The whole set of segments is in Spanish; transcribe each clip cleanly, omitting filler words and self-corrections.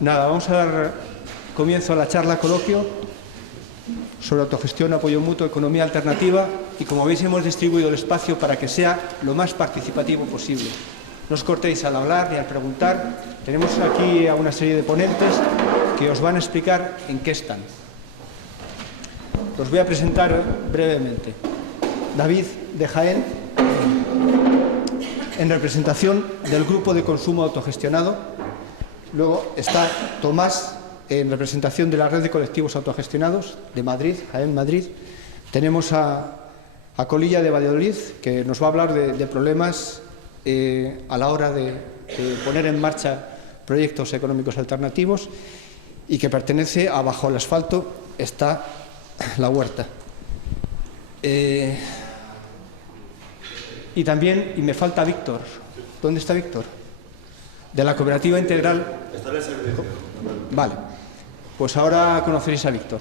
Nada, vamos a dar comienzo a la charla coloquio sobre autogestión, apoyo mutuo, economía alternativa, y como veis hemos distribuido el espacio para que sea lo más participativo posible. No os cortéis al hablar ni al preguntar. Tenemos aquí a una serie de ponentes que os van a explicar en qué están. Los voy a presentar brevemente. David de Jaén, en representación del grupo de consumo autogestionado. Luego está Tomás, en representación de la red de colectivos autogestionados de Madrid, Jaén, Madrid. Tenemos a Colilla de Valladolid, que nos va a hablar de problemas a la hora de poner en marcha proyectos económicos alternativos, y que pertenece a Bajo el Asfalto está la Huerta. Y también, y me falta Víctor. ¿Dónde está Víctor? De la Cooperativa Integral. Está en el servicio. Vale, pues ahora conoceréis a Víctor.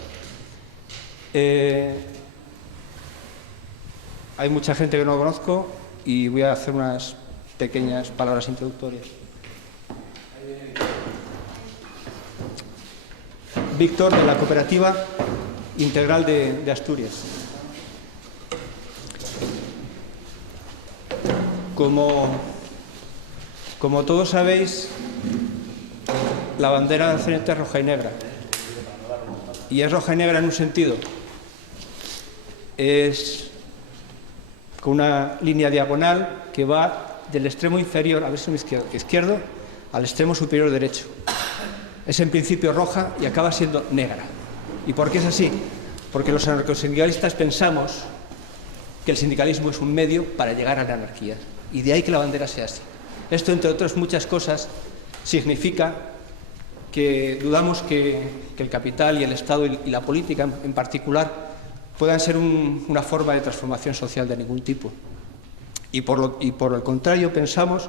Hay mucha gente que no conozco y voy a hacer unas pequeñas palabras introductorias. Víctor, de la Cooperativa Integral de Asturias. Como todos sabéis, la bandera de CNT es roja y negra. Y es roja y negra en un sentido. Es con una línea diagonal que va del extremo inferior, a ver si izquierdo, al extremo superior derecho. Es en principio roja y acaba siendo negra. ¿Y por qué es así? Porque los anarcosindicalistas pensamos que el sindicalismo es un medio para llegar a la anarquía. Y de ahí que la bandera sea así. Esto, entre otras muchas cosas, significa que dudamos que el capital y el Estado y la política en particular puedan ser una forma de transformación social de ningún tipo. Y por el contrario, pensamos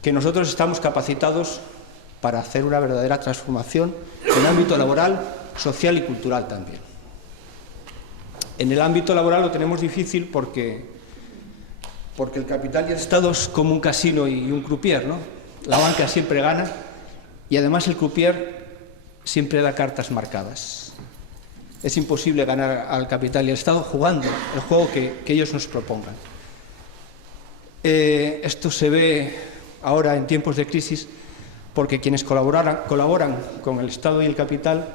que nosotros estamos capacitados para hacer una verdadera transformación en el ámbito laboral, social y cultural también. En el ámbito laboral lo tenemos difícil porque el capital y el Estado es como un casino y un croupier, ¿no? La banca siempre gana y además el croupier siempre da cartas marcadas. Es imposible ganar al capital y al Estado jugando el juego que ellos nos propongan. Esto se ve ahora en tiempos de crisis porque quienes colaboran con el Estado y el capital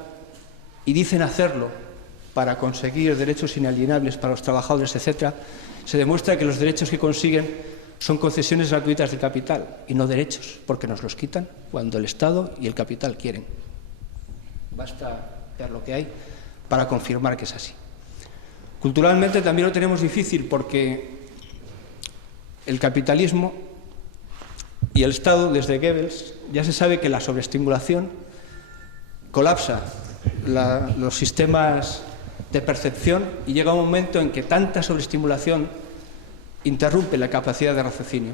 y dicen hacerlo para conseguir derechos inalienables para los trabajadores, etc., se demuestra que los derechos que consiguen son concesiones gratuitas del capital y no derechos, porque nos los quitan cuando el Estado y el capital quieren. Basta ver lo que hay para confirmar que es así. Culturalmente también lo tenemos difícil porque el capitalismo y el Estado, desde Goebbels, ya se sabe que la sobreestimulación colapsa los sistemas de percepción y llega un momento en que tanta sobreestimulación interrumpe la capacidad de raciocinio,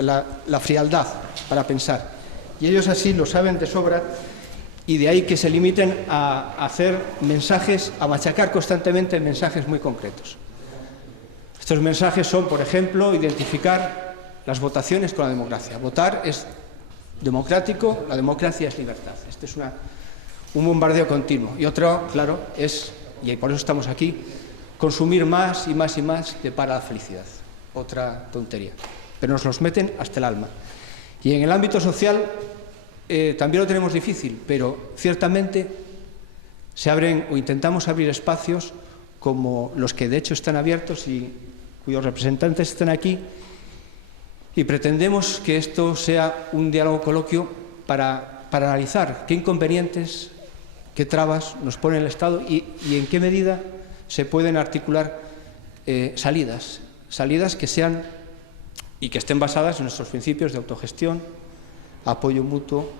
la frialdad para pensar. Y ellos así lo saben de sobra, y de ahí que se limiten a hacer mensajes, a machacar constantemente mensajes muy concretos. Estos mensajes son, por ejemplo, identificar las votaciones con la democracia. Votar es democrático, la democracia es libertad. Este es un bombardeo continuo. Y otro, claro, es, y por eso estamos aquí, consumir más y más y más de para la felicidad. Otra tontería. Pero nos los meten hasta el alma. Y en el ámbito social también lo tenemos difícil, pero ciertamente se abren o intentamos abrir espacios como los que de hecho están abiertos y cuyos representantes están aquí, y pretendemos que esto sea un diálogo coloquio para analizar qué inconvenientes, qué trabas nos pone el Estado y en qué medida se pueden articular salidas que sean y que estén basadas en nuestros principios de autogestión, apoyo mutuo,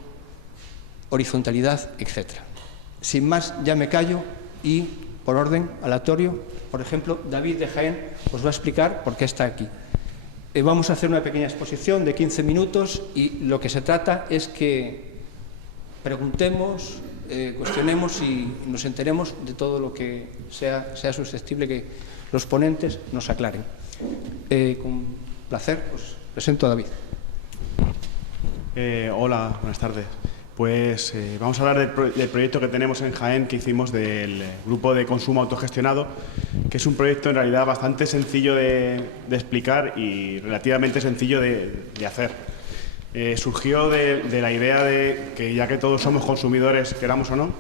horizontalidad, etc. Sin más, ya me callo y, por orden aleatorio, por ejemplo, David de Jaén os va a explicar por qué está aquí. Vamos a hacer una pequeña exposición de 15 minutos y lo que se trata es que preguntemos, cuestionemos y nos enteremos de todo lo que sea susceptible que los ponentes nos aclaren. Con placer, pues presento a David. Hola, buenas tardes. Pues vamos a hablar del proyecto que tenemos en Jaén, que hicimos del grupo de consumo autogestionado, que es un proyecto en realidad bastante sencillo de explicar y relativamente sencillo de hacer. Surgió de la idea de que, ya que todos somos consumidores, queramos o no,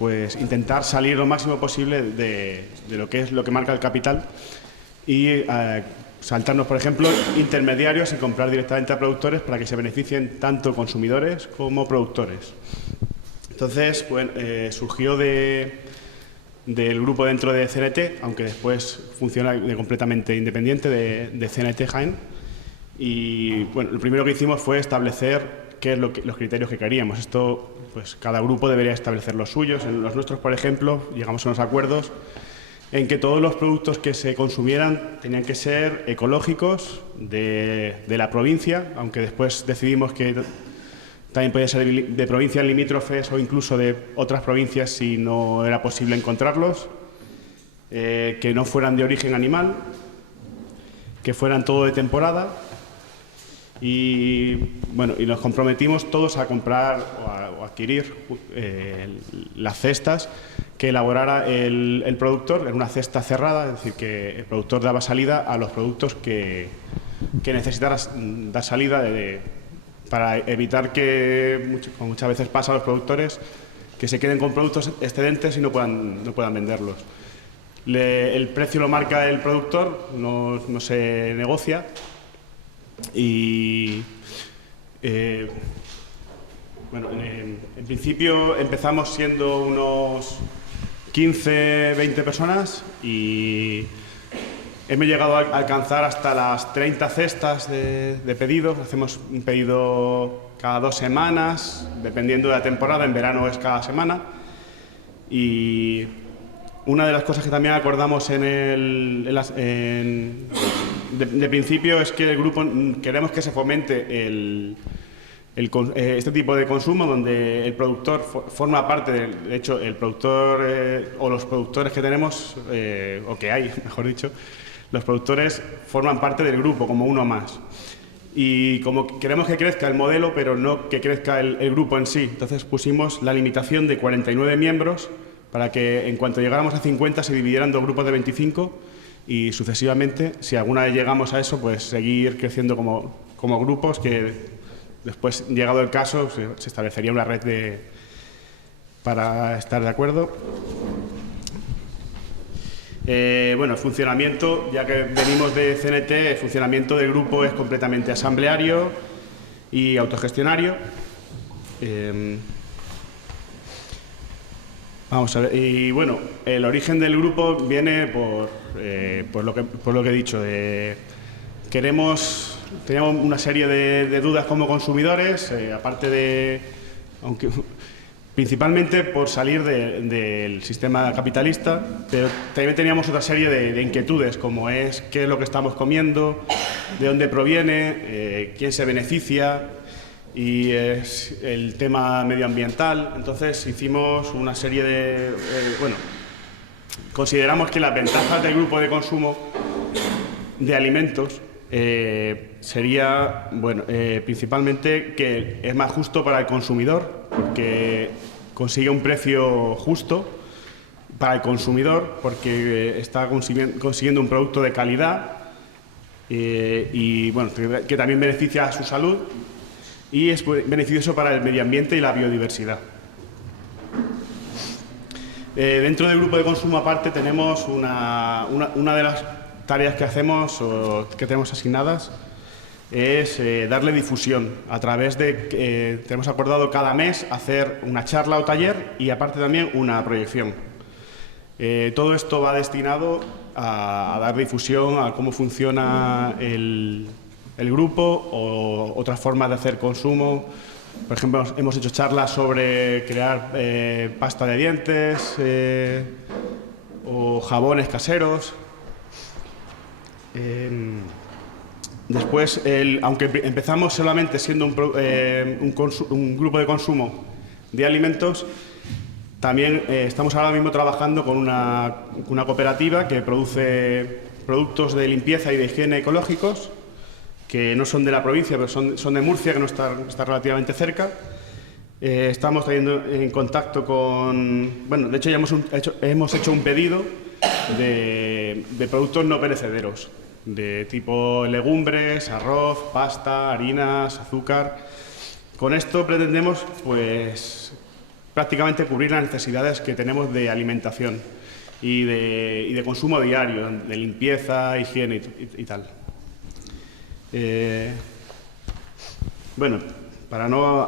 pues intentar salir lo máximo posible de lo que marca el capital y saltarnos, por ejemplo, intermediarios y comprar directamente a productores para que se beneficien tanto consumidores como productores. Entonces, bueno, surgió del grupo dentro de CNT, aunque después funciona completamente independiente de CNT Jaén. Y bueno, lo primero que hicimos fue establecer qué es los criterios que queríamos. Esto, pues cada grupo debería establecer los suyos. En los nuestros, por ejemplo, llegamos a unos acuerdos en que todos los productos que se consumieran tenían que ser ecológicos de la provincia, aunque después decidimos que también podía ser de provincias limítrofes o incluso de otras provincias si no era posible encontrarlos, que no fueran de origen animal, que fueran todo de temporada y, bueno, y nos comprometimos todos a comprar o a adquirir las cestas que elaborara el productor en una cesta cerrada, es decir, que el productor daba salida a los productos que necesitara dar salida para evitar que, como muchas veces pasa a los productores, que se queden con productos excedentes y no puedan venderlos. El precio lo marca el productor, no se negocia y bueno, en principio empezamos siendo unos 15, 20 personas y hemos llegado a alcanzar hasta las 30 cestas de pedidos. Hacemos un pedido cada 2 semanas, dependiendo de la temporada. En verano es cada semana. Y una de las cosas que también acordamos de principio es que el grupo queremos que se fomente este tipo de consumo donde el productor forma parte de hecho, el productor o los productores que tenemos, o que hay, mejor dicho, los productores forman parte del grupo como uno más. Y como queremos que crezca el modelo, pero no que crezca el grupo en sí, entonces pusimos la limitación de 49 miembros para que en cuanto llegáramos a 50 se dividieran 2 grupos de 25 y sucesivamente, si alguna vez llegamos a eso, pues seguir creciendo como grupos que después, llegado el caso, se establecería una red para estar de acuerdo. Bueno, el funcionamiento, ya que venimos de CNT, el funcionamiento del grupo es completamente asambleario y autogestionario. Vamos a ver, y bueno, el origen del grupo viene por lo que he dicho. Teníamos una serie de dudas como consumidores, principalmente por salir del sistema capitalista, pero también teníamos otra serie de inquietudes, como es qué es lo que estamos comiendo, de dónde proviene, quién se beneficia y el tema medioambiental. Entonces hicimos una serie consideramos que las ventajas del grupo de consumo de alimentos sería, principalmente que es más justo para el consumidor, porque consigue un precio justo para el consumidor, porque está consiguiendo un producto de calidad y bueno, que también beneficia a su salud y es beneficioso para el medio ambiente y la biodiversidad. Dentro del grupo de consumo aparte tenemos una de las tareas que hacemos o que tenemos asignadas es darle difusión a través de tenemos acordado cada mes hacer una charla o taller y aparte también una proyección. Todo esto va destinado a dar difusión a cómo funciona el grupo o otras formas de hacer consumo. Por ejemplo, hemos hecho charlas sobre crear pasta de dientes o jabones caseros. Después, aunque empezamos solamente siendo un grupo de consumo de alimentos, también estamos ahora mismo trabajando con una cooperativa que produce productos de limpieza y de higiene ecológicos que no son de la provincia, pero son de Murcia, que no está relativamente cerca. Estamos trayendo en contacto con... Bueno, de hecho ya hemos hecho un pedido de productos no perecederos, de tipo legumbres, arroz, pasta, harinas, azúcar. Con esto pretendemos, pues, prácticamente cubrir las necesidades que tenemos de alimentación y de consumo diario, de limpieza, higiene y tal. Bueno, para no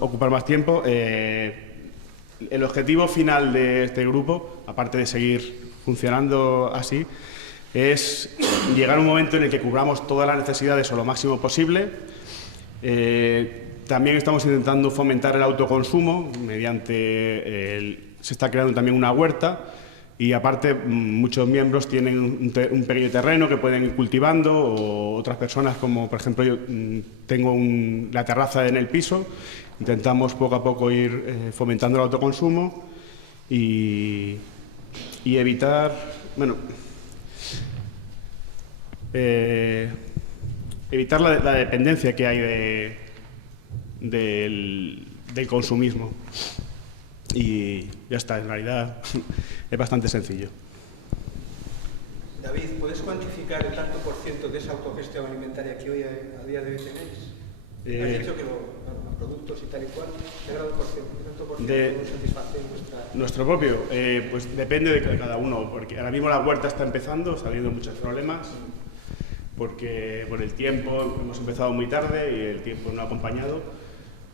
ocupar más tiempo, el objetivo final de este grupo, aparte de seguir funcionando así, es llegar a un momento en el que cubramos todas las necesidades o lo máximo posible. También estamos intentando fomentar el autoconsumo mediante se está creando también una huerta y aparte muchos miembros tienen un pequeño terreno que pueden ir cultivando, o otras personas, como por ejemplo yo tengo la terraza en el piso. Intentamos poco a poco ir fomentando el autoconsumo y evitar, bueno, evitar la dependencia que hay del consumismo. Y ya está, en realidad es bastante sencillo. David, ¿puedes cuantificar el tanto por ciento de esa autogestión alimentaria que hoy a día de hoy tenéis? Has dicho que los productos y tal y cual, ¿qué grado por ciento? ¿Qué tanto por ciento satisface nuestro propio? Pues depende de cada uno, porque ahora mismo la huerta está empezando, está habiendo muchos problemas, porque por el tiempo hemos empezado muy tarde y el tiempo no ha acompañado.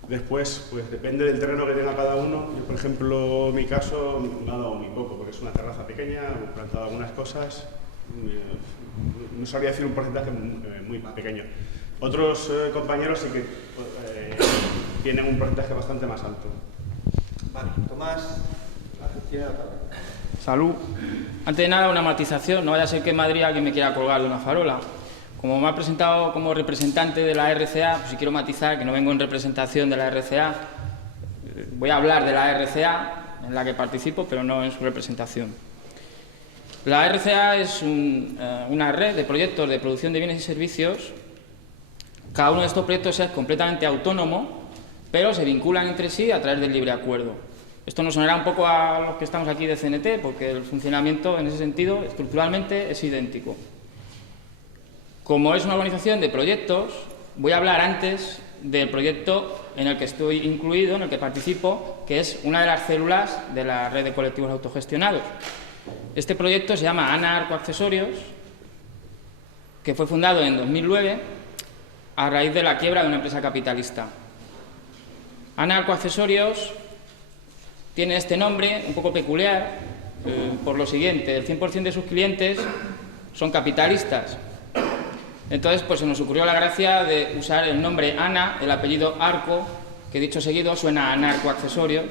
Después, pues depende del terreno que tenga cada uno. Yo, por ejemplo, en mi caso, me ha dado muy poco, porque es una terraza pequeña, he plantado algunas cosas. No sabría decir un porcentaje muy pequeño. Otros compañeros sí que tienen un porcentaje bastante más alto. Vale, Tomás, tiene la palabra. Salud. Antes de nada, una matización. No vaya a ser que en Madrid alguien me quiera colgar de una farola. Como me ha presentado como representante de la RCA, pues si quiero matizar que no vengo en representación de la RCA, voy a hablar de la RCA en la que participo, pero no en su representación. La RCA es una red de proyectos de producción de bienes y servicios. Cada uno de estos proyectos es completamente autónomo, pero se vinculan entre sí a través del libre acuerdo. Esto nos sonará un poco a los que estamos aquí de CNT, porque el funcionamiento en ese sentido estructuralmente es idéntico. Como es una organización de proyectos, voy a hablar antes del proyecto en el que estoy incluido, en el que participo, que es una de las células de la red de colectivos autogestionados. Este proyecto se llama Ana Arco Accesorios, que fue fundado en 2009 a raíz de la quiebra de una empresa capitalista. Ana Arco Accesorios tiene este nombre un poco peculiar por lo siguiente: el 100% de sus clientes son capitalistas. Entonces, pues se nos ocurrió la gracia de usar el nombre Ana, el apellido Arco, que dicho seguido suena a Anarco Accesorios,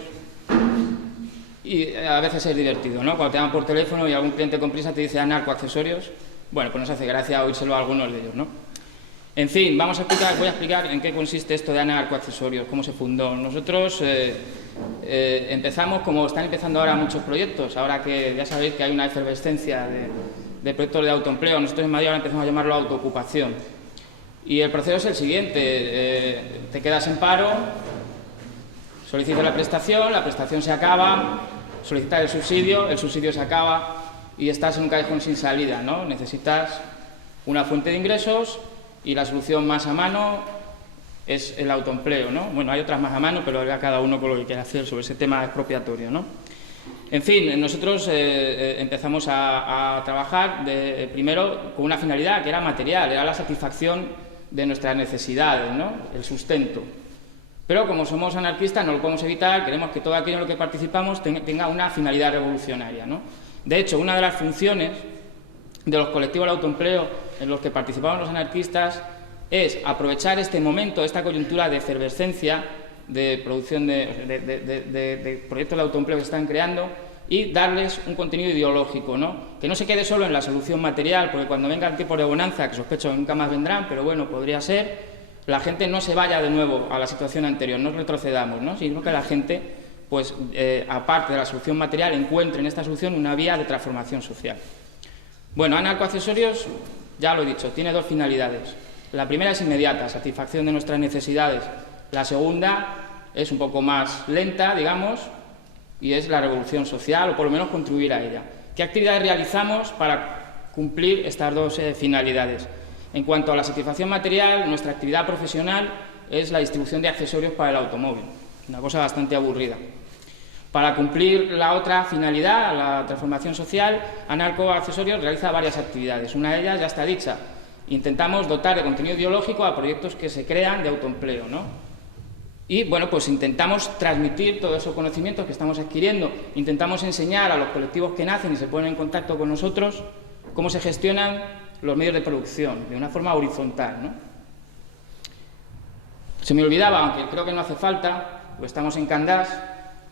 y a veces es divertido, ¿no? Cuando te llaman por teléfono y algún cliente con prisa te dice Anarco Accesorios, bueno, pues nos hace gracia oírselo a algunos de ellos, ¿no? En fin, voy a explicar en qué consiste esto de Anarco Accesorios, cómo se fundó. Nosotros empezamos, como están empezando ahora muchos proyectos, ahora que ya sabéis que hay una efervescencia de proyectos de autoempleo. Nosotros en Madrid ahora empezamos a llamarlo autoocupación. Y el proceso es el siguiente: te quedas en paro, solicitas la prestación se acaba, solicitas el subsidio se acaba y estás en un callejón sin salida, ¿no? Necesitas una fuente de ingresos y la solución más a mano es el autoempleo, ¿no? Bueno, hay otras más a mano, pero ya cada uno con lo que quiera hacer sobre ese tema expropiatorio, ¿no? En fin, nosotros empezamos a trabajar primero con una finalidad que era material, era la satisfacción de nuestras necesidades, ¿no? El sustento. Pero como somos anarquistas no lo podemos evitar, queremos que todo aquello en lo que participamos tenga una finalidad revolucionaria, ¿no? De hecho, una de las funciones de los colectivos de autoempleo en los que participamos los anarquistas es aprovechar este momento, esta coyuntura de efervescencia, de producción de proyectos de autoempleo que se están creando, y darles un contenido ideológico, ¿no? Que no se quede solo en la solución material, porque cuando vengan tiempos de bonanza, que sospecho que nunca más vendrán, pero bueno, podría ser, la gente no se vaya de nuevo a la situación anterior, no retrocedamos, ¿no? Sino que la gente, pues, aparte de la solución material, encuentre en esta solución una vía de transformación social. Bueno, Anarco Accesorios ya lo he dicho, tiene dos finalidades. La primera es inmediata, satisfacción de nuestras necesidades. La segunda es un poco más lenta, digamos, y es la revolución social, o por lo menos contribuir a ella. ¿Qué actividades realizamos para cumplir estas dos finalidades? En cuanto a la satisfacción material, nuestra actividad profesional es la distribución de accesorios para el automóvil, una cosa bastante aburrida. Para cumplir la otra finalidad, la transformación social, Anarco Accesorios realiza varias actividades. Una de ellas ya está dicha. Intentamos dotar de contenido ideológico a proyectos que se crean de autoempleo, ¿no? Y, bueno, pues intentamos transmitir todos esos conocimientos que estamos adquiriendo. Intentamos enseñar a los colectivos que nacen y se ponen en contacto con nosotros cómo se gestionan los medios de producción, de una forma horizontal, ¿no? Se me olvidaba, aunque creo que no hace falta, pues estamos en Candás,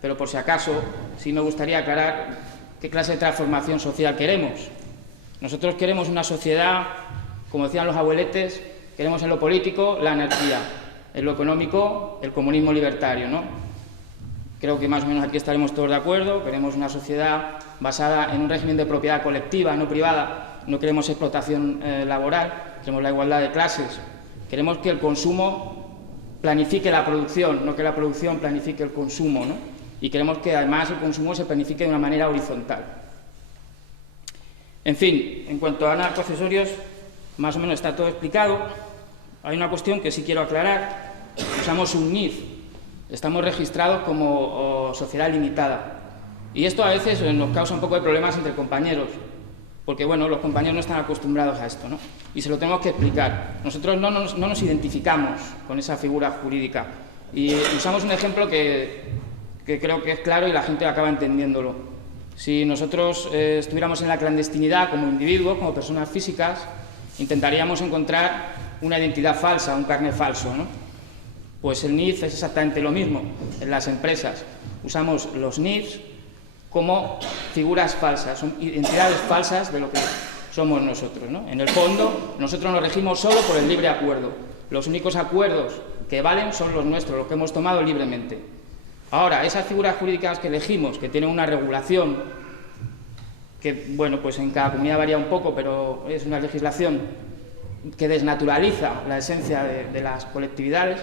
pero por si acaso sí me gustaría aclarar qué clase de transformación social queremos. Nosotros queremos una sociedad, como decían los abueletes, queremos en lo político la anarquía, en lo económico el comunismo libertario, ¿no? Creo que más o menos aquí estaremos todos de acuerdo. Queremos una sociedad basada en un régimen de propiedad colectiva, no privada. No queremos explotación laboral, queremos la igualdad de clases. Queremos que el consumo planifique la producción, no que la producción planifique el consumo, ¿no? Y queremos que además el consumo se planifique de una manera horizontal. En fin, en cuanto a Anarco Accesorios, más o menos está todo explicado. Hay una cuestión que sí quiero aclarar. Usamos un NIF, estamos registrados como sociedad limitada. Y esto a veces nos causa un poco de problemas entre compañeros, porque bueno, los compañeros no están acostumbrados a esto, ¿no? Y se lo tenemos que explicar. Nosotros no nos identificamos con esa figura jurídica. Y usamos un ejemplo que creo que es claro y la gente acaba entendiéndolo. Si nosotros estuviéramos en la clandestinidad como individuos, como personas físicas, intentaríamos encontrar una identidad falsa, un carné falso, ¿no? Pues el NIF es exactamente lo mismo. En las empresas usamos los NIFs como figuras falsas, son identidades falsas de lo que somos nosotros, ¿no? En el fondo, nosotros nos regimos solo por el libre acuerdo. Los únicos acuerdos que valen son los nuestros, los que hemos tomado libremente. Ahora, esas figuras jurídicas que elegimos, que tienen una regulación, que, bueno, pues en cada comunidad varía un poco, pero es una legislación que desnaturaliza la esencia de las colectividades,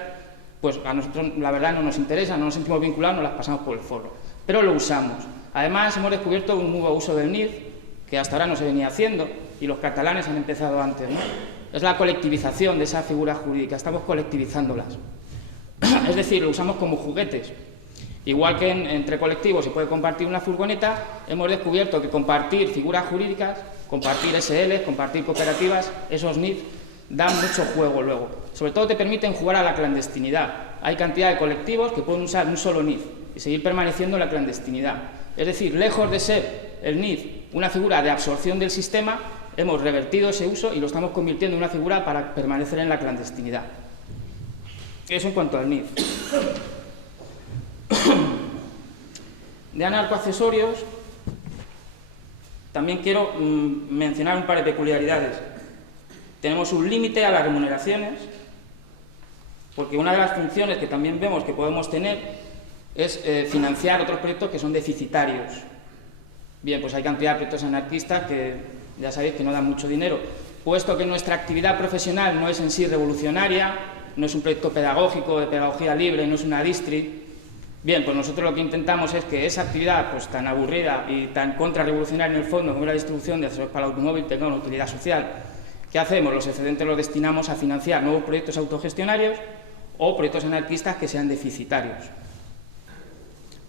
pues a nosotros la verdad no nos interesa, no nos sentimos vinculados, nos las pasamos por el forro. Pero lo usamos. Además, hemos descubierto un nuevo uso del NIF, que hasta ahora no se venía haciendo, y los catalanes han empezado antes, ¿no? Es la colectivización de esas figuras jurídicas, estamos colectivizándolas. Es decir, lo usamos como juguetes. Igual que entre colectivos se puede compartir una furgoneta, hemos descubierto que compartir figuras jurídicas, compartir SLs, compartir cooperativas, esos NIF, dan mucho juego luego. Sobre todo te permiten jugar a la clandestinidad. Hay cantidad de colectivos que pueden usar un solo NIF y seguir permaneciendo en la clandestinidad. Es decir, lejos de ser el NIF una figura de absorción del sistema, hemos revertido ese uso y lo estamos convirtiendo en una figura para permanecer en la clandestinidad. Eso en cuanto al NIF. De Anarco Accesorios también quiero mencionar un par de peculiaridades. Tenemos un límite a las remuneraciones, porque una de las funciones que también vemos que podemos tener es financiar otros proyectos que son deficitarios. Bien, pues hay cantidad de proyectos anarquistas que ya sabéis que no dan mucho dinero. Puesto que nuestra actividad profesional no es en sí revolucionaria, no es un proyecto pedagógico, de pedagogía libre, no es una distri. Bien, pues nosotros lo que intentamos es que esa actividad pues tan aburrida y tan contrarrevolucionaria en el fondo como la distribución de accesorios para el automóvil tenga una utilidad social. ¿Qué hacemos? Los excedentes los destinamos a financiar nuevos proyectos autogestionarios o proyectos anarquistas que sean deficitarios.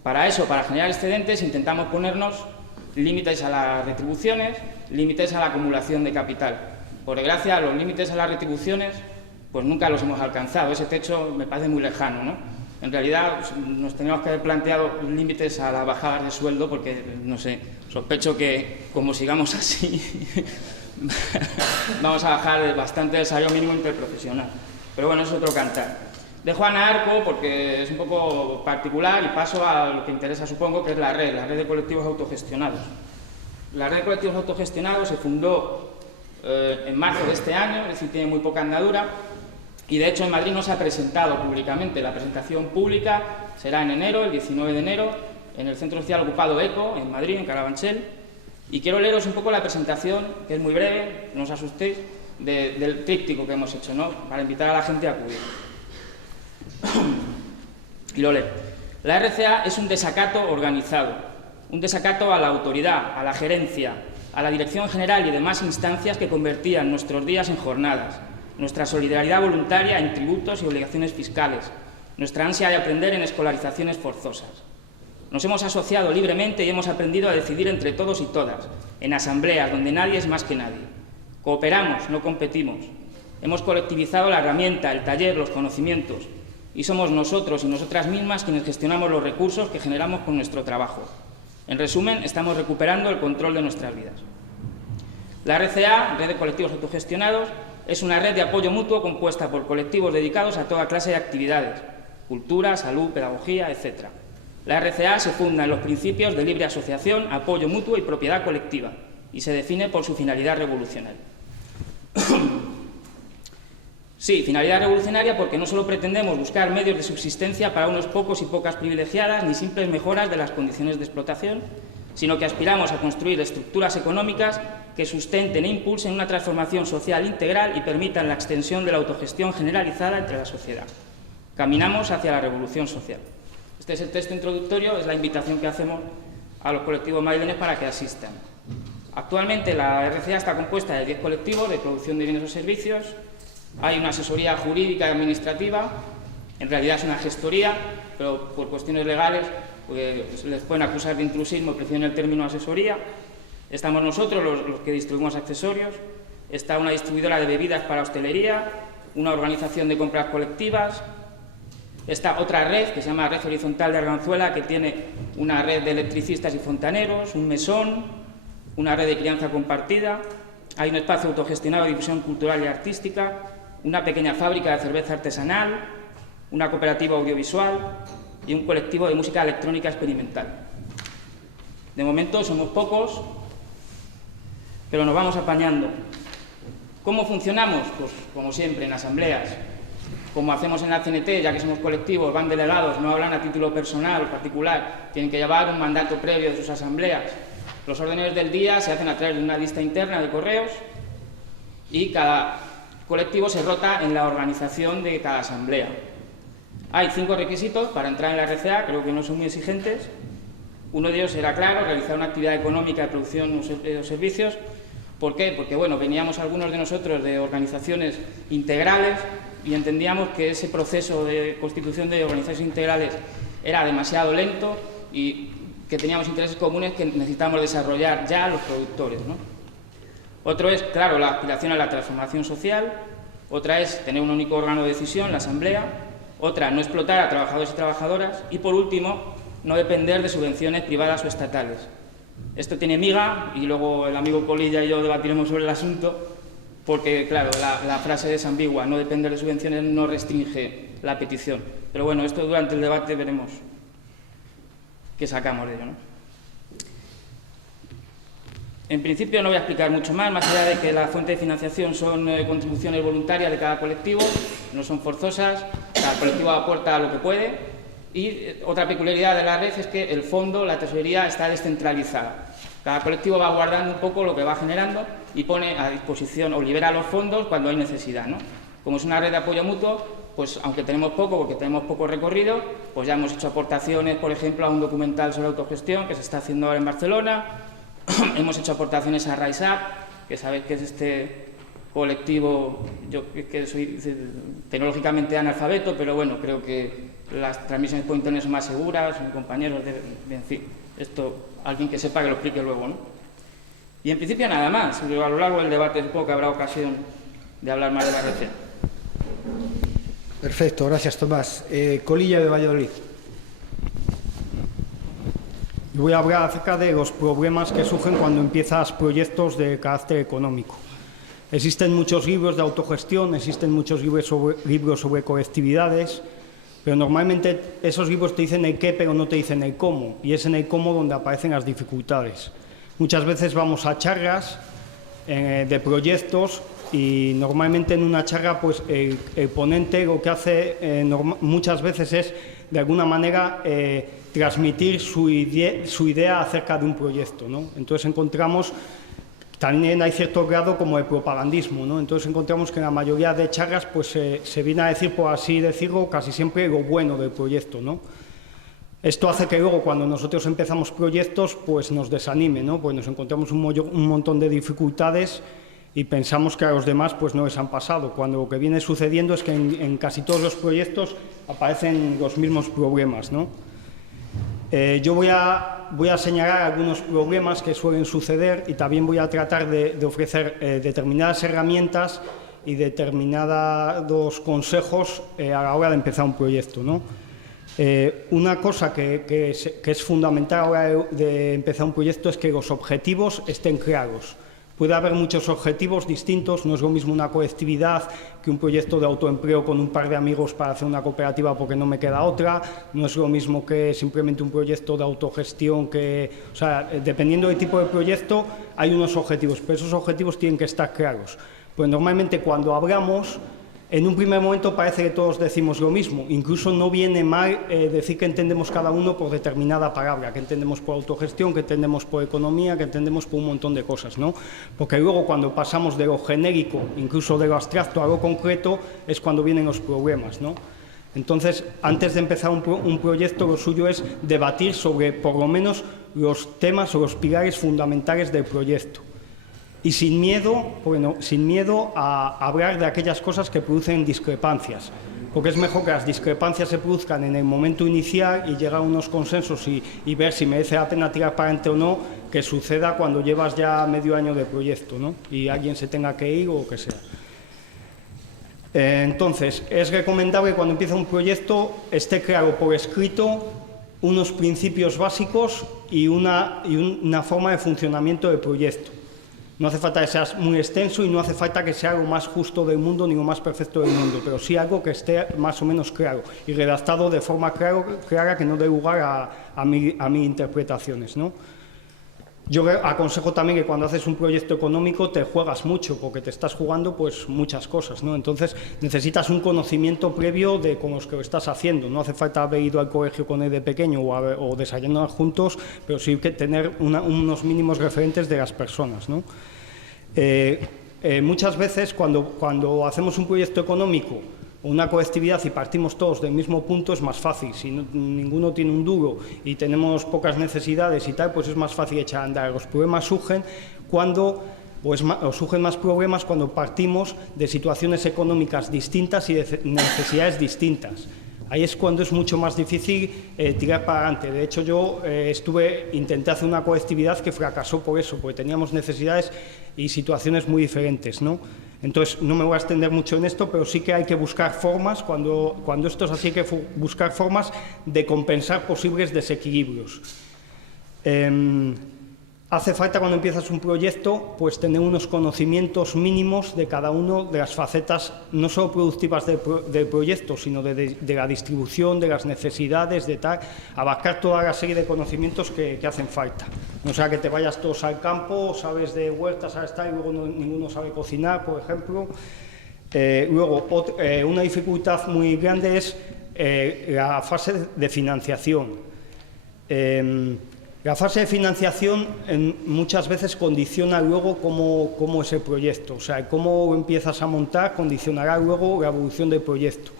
Para eso, para generar excedentes, intentamos ponernos límites a las retribuciones, límites a la acumulación de capital. Por desgracia, los límites a las retribuciones pues nunca los hemos alcanzado. Ese techo me parece muy lejano, ¿no? En realidad nos teníamos que haber planteado límites a las bajadas de sueldo porque, no sé, sospecho que como sigamos así vamos a bajar bastante el salario mínimo interprofesional. Pero bueno, es otro cantar. Dejo a Anarco porque es un poco particular y paso a lo que interesa, supongo, que es la red de colectivos autogestionados. La red de colectivos autogestionados se fundó en marzo de este año, es decir, tiene muy poca andadura. Y de hecho en Madrid no se ha presentado públicamente. La presentación pública será en enero, el 19 de enero, en el Centro Social Ocupado ECO, en Madrid, en Carabanchel. Y quiero leeros un poco la presentación, que es muy breve, no os asustéis, del tríptico que hemos hecho, ¿no? Para invitar a la gente a acudir. Y lo leo. La RCA es un desacato organizado, un desacato a la autoridad, a la gerencia, a la dirección general y demás instancias que convertían nuestros días en jornadas, nuestra solidaridad voluntaria en tributos y obligaciones fiscales, nuestra ansia de aprender en escolarizaciones forzosas. Nos hemos asociado libremente y hemos aprendido a decidir entre todos y todas, en asambleas donde nadie es más que nadie. Cooperamos, no competimos. Hemos colectivizado la herramienta, el taller, los conocimientos, y somos nosotros y nosotras mismas quienes gestionamos los recursos que generamos con nuestro trabajo. En resumen, estamos recuperando el control de nuestras vidas. La RCA, Red de Colectivos Autogestionados, es una red de apoyo mutuo compuesta por colectivos dedicados a toda clase de actividades: cultura, salud, pedagogía, etc. La RCA se funda en los principios de libre asociación, apoyo mutuo y propiedad colectiva, y se define por su finalidad revolucionaria. Sí, finalidad revolucionaria porque no solo pretendemos buscar medios de subsistencia para unos pocos y pocas privilegiadas, ni simples mejoras de las condiciones de explotación, sino que aspiramos a construir estructuras económicas que sustenten e impulsen una transformación social integral y permitan la extensión de la autogestión generalizada entre la sociedad. Caminamos hacia la revolución social. Este es el texto introductorio, es la invitación que hacemos a los colectivos madrileños para que asistan. Actualmente la RCA está compuesta de 10 colectivos de producción de bienes o servicios. Hay una asesoría jurídica y administrativa, en realidad es una gestoría, pero por cuestiones legales pues, les pueden acusar de intrusismo, prefieren el término asesoría. Estamos nosotros, los que distribuimos accesorios, está una distribuidora de bebidas para hostelería, una organización de compras colectivas, está otra red que se llama Red Horizontal de Arganzuela, que tiene una red de electricistas y fontaneros, un mesón, una red de crianza compartida, hay un espacio autogestionado de difusión cultural y artística, una pequeña fábrica de cerveza artesanal, una cooperativa audiovisual y un colectivo de música electrónica experimental. De momento somos pocos, pero nos vamos apañando. ¿Cómo funcionamos? Pues como siempre, en asambleas. Como hacemos en la CNT, ya que somos colectivos, van delegados, no hablan a título personal o particular, tienen que llevar un mandato previo de sus asambleas. Los órdenes del día se hacen a través de una lista interna de correos y cada colectivo se rota en la organización de cada asamblea. Hay 5 requisitos para entrar en la RCA, creo que no son muy exigentes. Uno de ellos era, claro, realizar una actividad económica de producción o servicios. ¿Por qué? Porque, bueno, veníamos algunos de nosotros de organizaciones integrales y entendíamos que ese proceso de constitución de organizaciones integrales era demasiado lento y que teníamos intereses comunes que necesitábamos desarrollar ya los productores, ¿no? Otro es, claro, la aspiración a la transformación social. Otra es tener un único órgano de decisión, la asamblea. Otra, no explotar a trabajadores y trabajadoras. Y, por último, no depender de subvenciones privadas o estatales. Esto tiene miga y luego el amigo Colilla y yo debatiremos sobre el asunto porque, claro, la frase es ambigua, no depender de subvenciones no restringe la petición. Pero bueno, esto durante el debate veremos qué sacamos de ello, ¿no? En principio no voy a explicar mucho más allá de que la fuente de financiación son contribuciones voluntarias de cada colectivo, no son forzosas, cada colectivo aporta lo que puede. Y otra peculiaridad de la red es que el fondo, la tesorería, está descentralizada. Cada colectivo va guardando un poco lo que va generando y pone a disposición o libera los fondos cuando hay necesidad, ¿no? Como es una red de apoyo mutuo, pues aunque tenemos poco, porque tenemos poco recorrido, pues ya hemos hecho aportaciones, por ejemplo, a un documental sobre autogestión que se está haciendo ahora en Barcelona. Hemos hecho aportaciones a Rise Up, que sabéis que es este colectivo, yo que soy tecnológicamente analfabeto, pero bueno, creo que las transmisiones por internet son más seguras, mis compañeros en fin, esto alguien que sepa que lo explique luego, ¿no? Y en principio nada más, a lo largo del debate supongo que habrá ocasión de hablar más de la RCA. Perfecto, gracias Tomás. Colilla de Valladolid. Voy a hablar acerca de los problemas que surgen cuando empiezas proyectos de carácter económico. Existen muchos libros de autogestión, existen muchos libros sobre colectividades, pero normalmente esos libros te dicen el qué, pero no te dicen el cómo, y es en el cómo donde aparecen las dificultades. Muchas veces vamos a charlas de proyectos y normalmente en una charla pues, el ponente lo que hace muchas veces es, de alguna manera, transmitir su idea acerca de un proyecto, ¿no? Entonces encontramos también hay cierto grado como de propagandismo, ¿no? Entonces encontramos que en la mayoría de charlas pues, se viene a decir, por así decirlo, casi siempre lo bueno del proyecto, ¿no? Esto hace que luego cuando nosotros empezamos proyectos pues nos desanime, ¿no? Pues nos encontramos un montón de dificultades y pensamos que a los demás pues no les han pasado, cuando lo que viene sucediendo es que en casi todos los proyectos aparecen los mismos problemas, ¿no? Yo voy a señalar algunos problemas que suelen suceder y también voy a tratar de ofrecer determinadas herramientas y determinados consejos a la hora de empezar un proyecto, ¿no? Una cosa que es fundamental a la hora de empezar un proyecto es que los objetivos estén claros. Puede haber muchos objetivos distintos, no es lo mismo una colectividad que un proyecto de autoempleo con un par de amigos para hacer una cooperativa porque no me queda otra, no es lo mismo que simplemente un proyecto de autogestión o sea, dependiendo del tipo de proyecto hay unos objetivos, pero esos objetivos tienen que estar claros. Pues normalmente cuando hablamos, en un primer momento parece que todos decimos lo mismo, incluso no viene mal decir que entendemos cada uno por determinada palabra, que entendemos por autogestión, que entendemos por economía, que entendemos por un montón de cosas, ¿no? Porque luego cuando pasamos de lo genérico, incluso de lo abstracto a lo concreto, es cuando vienen los problemas, ¿no? Entonces, antes de empezar un proyecto, lo suyo es debatir sobre, por lo menos, los temas o los pilares fundamentales del proyecto. Y sin miedo, bueno, sin miedo a hablar de aquellas cosas que producen discrepancias, porque es mejor que las discrepancias se produzcan en el momento inicial y llegar a unos consensos y ver si merece la pena tirar para adelante o no, que suceda cuando llevas ya medio año de proyecto, ¿no? Y alguien se tenga que ir o lo que sea. Entonces, es recomendable que cuando empieza un proyecto esté claro por escrito unos principios básicos y una forma de funcionamiento del proyecto. No hace falta que sea muy extenso y no hace falta que sea lo más justo del mundo ni lo más perfecto del mundo, pero sí algo que esté más o menos claro y redactado de forma clara que no dé lugar a mil interpretaciones, ¿no? Yo aconsejo también que cuando haces un proyecto económico te juegas mucho, porque te estás jugando pues muchas cosas, ¿no? Entonces necesitas un conocimiento previo con los que lo estás haciendo. No hace falta haber ido al colegio con él de pequeño o desayunar juntos, pero sí que tener unos mínimos referentes de las personas, ¿no? Muchas veces cuando hacemos un proyecto económico o una colectividad y partimos todos del mismo punto es más fácil. Si ninguno tiene un duro y tenemos pocas necesidades y tal, pues es más fácil echar a andar. Los problemas surgen surgen más problemas cuando partimos de situaciones económicas distintas y de necesidades distintas. Ahí es cuando es mucho más difícil tirar para adelante. De hecho, yo intenté hacer una colectividad que fracasó por eso, porque teníamos necesidades y situaciones muy diferentes, ¿no? Entonces, no me voy a extender mucho en esto, pero sí que hay que buscar formas, cuando esto es así, hay que buscar formas de compensar posibles desequilibrios. Hace falta, cuando empiezas un proyecto, pues tener unos conocimientos mínimos de cada una de las facetas, no solo productivas del proyecto, sino de la distribución, de las necesidades, de tal, abarcar toda la serie de conocimientos que hacen falta. No sea que te vayas todos al campo, sabes de huertas, sabes tal, y luego ninguno sabe cocinar, por ejemplo. Luego, una dificultad muy grande es la fase de financiación. La fase de financiación muchas veces condiciona luego cómo es el proyecto, o sea, cómo empiezas a montar condicionará luego la evolución del proyecto.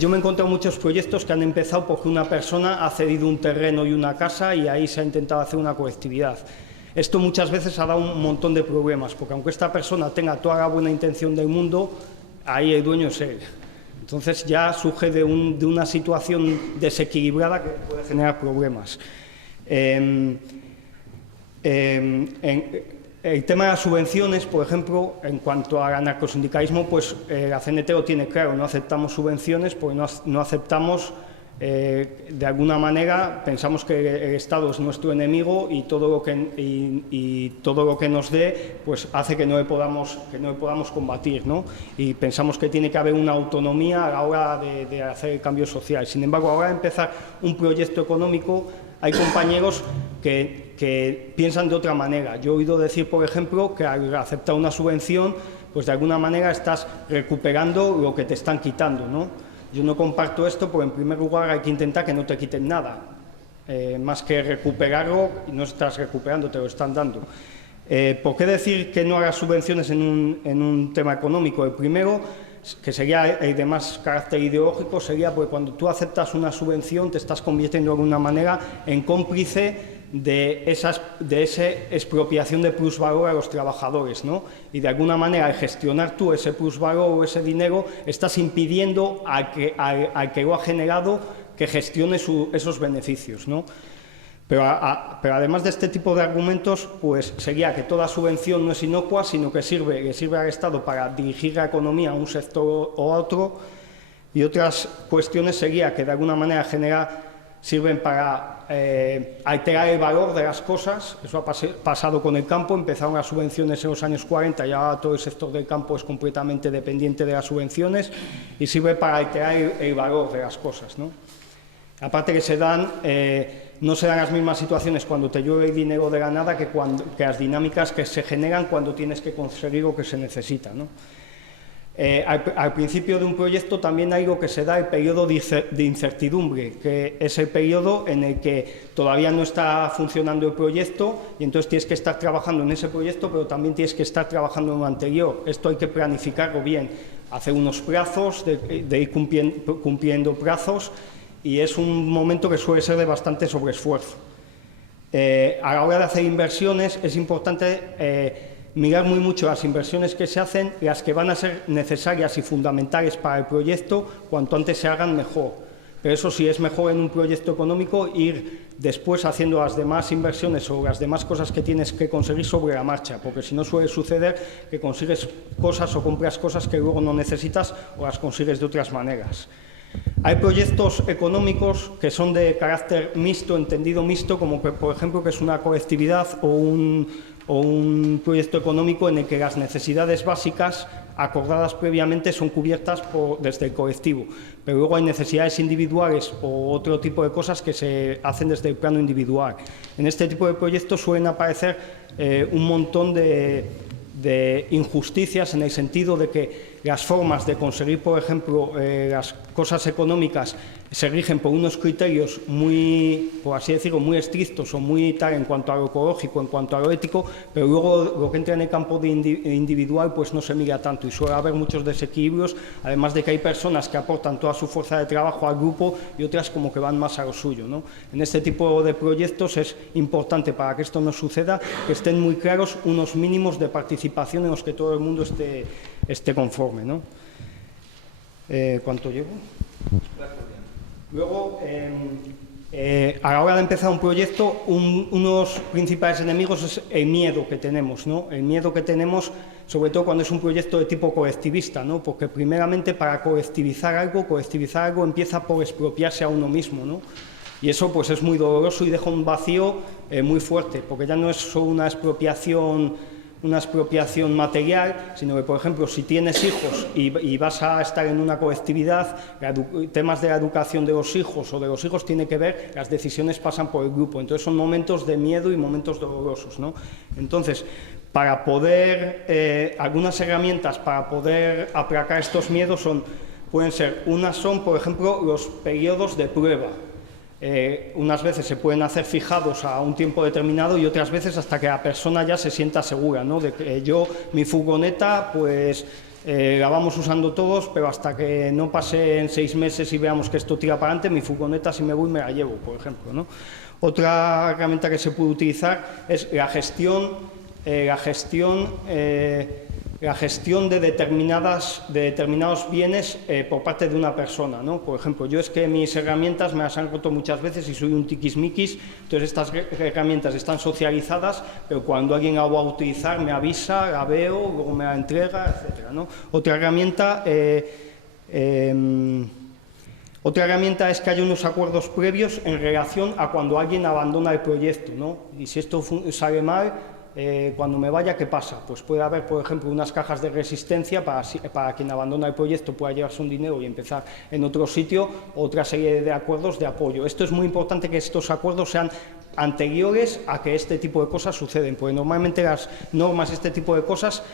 Yo me he encontrado muchos proyectos que han empezado porque una persona ha cedido un terreno y una casa y ahí se ha intentado hacer una colectividad. Esto muchas veces ha dado un montón de problemas, porque aunque esta persona tenga toda la buena intención del mundo, ahí el dueño es él. Entonces ya surge de una situación desequilibrada que puede generar problemas. El tema de las subvenciones, por ejemplo, en cuanto al anarcosindicalismo, pues la CNT lo tiene claro, no aceptamos subvenciones porque no aceptamos, de alguna manera, pensamos que el Estado es nuestro enemigo y todo lo que nos dé pues hace que no le podamos combatir, ¿no? Y pensamos que tiene que haber una autonomía a la hora de hacer el cambio social. Sin embargo, a la hora de empezar un proyecto económico, hay compañeros que piensan de otra manera. Yo he oído decir, por ejemplo, que al aceptar una subvención, pues de alguna manera estás recuperando lo que te están quitando, ¿no? Yo no comparto esto porque, en primer lugar, hay que intentar que no te quiten nada. Más que recuperarlo, no estás recuperando, te lo están dando. ¿Por qué decir que no hagas subvenciones en un tema económico? El primero, que sería el de más carácter ideológico, sería porque cuando tú aceptas una subvención te estás convirtiendo de alguna manera en cómplice de esa expropiación de plusvalor a los trabajadores, ¿no? Y de alguna manera, al gestionar tú ese plusvalor o ese dinero, estás impidiendo al que lo ha generado que gestione esos beneficios, ¿no? Pero además de este tipo de argumentos, pues sería que toda subvención no es inocua, sino que le sirve al Estado para dirigir la economía a un sector o a otro, y otras cuestiones sería que de alguna manera sirven para alterar el valor de las cosas. Eso ha pasado con el campo. Empezaron las subvenciones en los años 40 y ahora todo el sector del campo es completamente dependiente de las subvenciones y sirve para alterar el valor de las cosas, ¿no? Aparte que no se dan las mismas situaciones cuando te llueve el dinero de la nada que las dinámicas que se generan cuando tienes que conseguir lo que se necesita, ¿no? Al principio de un proyecto también hay algo que se da el periodo de incertidumbre, que es el periodo en el que todavía no está funcionando el proyecto y entonces tienes que estar trabajando en ese proyecto, pero también tienes que estar trabajando en lo anterior. Esto hay que planificarlo bien, hacer unos plazos, de ir cumpliendo plazos, y es un momento que suele ser de bastante sobreesfuerzo. A la hora de hacer inversiones es importante mirar muy mucho las inversiones que se hacen, las que van a ser necesarias y fundamentales para el proyecto, cuanto antes se hagan mejor. Pero eso sí, es mejor en un proyecto económico ir después haciendo las demás inversiones o las demás cosas que tienes que conseguir sobre la marcha, porque si no suele suceder que consigues cosas o compras cosas que luego no necesitas o las consigues de otras maneras. Hay proyectos económicos que son de carácter mixto, entendido mixto, como por ejemplo que es una colectividad o un proyecto económico en el que las necesidades básicas acordadas previamente son cubiertas desde el colectivo, pero luego hay necesidades individuales o otro tipo de cosas que se hacen desde el plano individual. En este tipo de proyectos suelen aparecer un montón de injusticias, en el sentido de que las formas de conseguir, por ejemplo, las cosas económicas se rigen por unos criterios muy, por así decirlo, muy estrictos o muy tal en cuanto a lo ecológico, en cuanto a lo ético, pero luego lo que entra en el campo individual pues no se mira tanto y suele haber muchos desequilibrios, además de que hay personas que aportan toda su fuerza de trabajo al grupo y otras como que van más a lo suyo, ¿no? En este tipo de proyectos es importante, para que esto no suceda, que estén muy claros unos mínimos de participación en los que todo el mundo esté conforme, ¿no? ¿Cuánto llevo? Luego, a la hora de empezar un proyecto, unos principales enemigos es el miedo que tenemos, ¿no? El miedo que tenemos, sobre todo cuando es un proyecto de tipo colectivista, ¿no? Porque primeramente para colectivizar algo empieza por expropiarse a uno mismo, ¿no? Y eso pues es muy doloroso y deja un vacío muy fuerte, porque ya no es solo una expropiación material, sino que, por ejemplo, si tienes hijos y vas a estar en una colectividad, temas de la educación de los hijos o de los hijos tiene que ver, las decisiones pasan por el grupo, entonces son momentos de miedo y momentos dolorosos, ¿no? Entonces, para poder, algunas herramientas para poder aplacar estos miedos pueden ser, por ejemplo, los periodos de prueba. Unas veces se pueden hacer fijados a un tiempo determinado y otras veces hasta que la persona ya se sienta segura, ¿no? De que mi furgoneta, pues la vamos usando todos, pero hasta que no pasen 6 meses y veamos que esto tira para adelante, mi furgoneta, si me voy, me la llevo, por ejemplo, ¿no? Otra herramienta que se puede utilizar es la gestión de determinados bienes por parte de una persona, ¿no? Por ejemplo, yo es que mis herramientas me las han roto muchas veces y soy un tiquismiquis, entonces estas herramientas están socializadas, pero cuando alguien la va a utilizar me avisa, la veo, luego me la entrega, etcétera, ¿no? Otra herramienta es que haya unos acuerdos previos en relación a cuando alguien abandona el proyecto, ¿no? Y si esto sale mal, cuando me vaya, ¿qué pasa? Pues puede haber, por ejemplo, unas cajas de resistencia para quien abandona el proyecto pueda llevarse un dinero y empezar en otro sitio, otra serie de acuerdos de apoyo. Esto es muy importante, que estos acuerdos sean anteriores a que este tipo de cosas suceden, porque normalmente las normas, este tipo de cosas,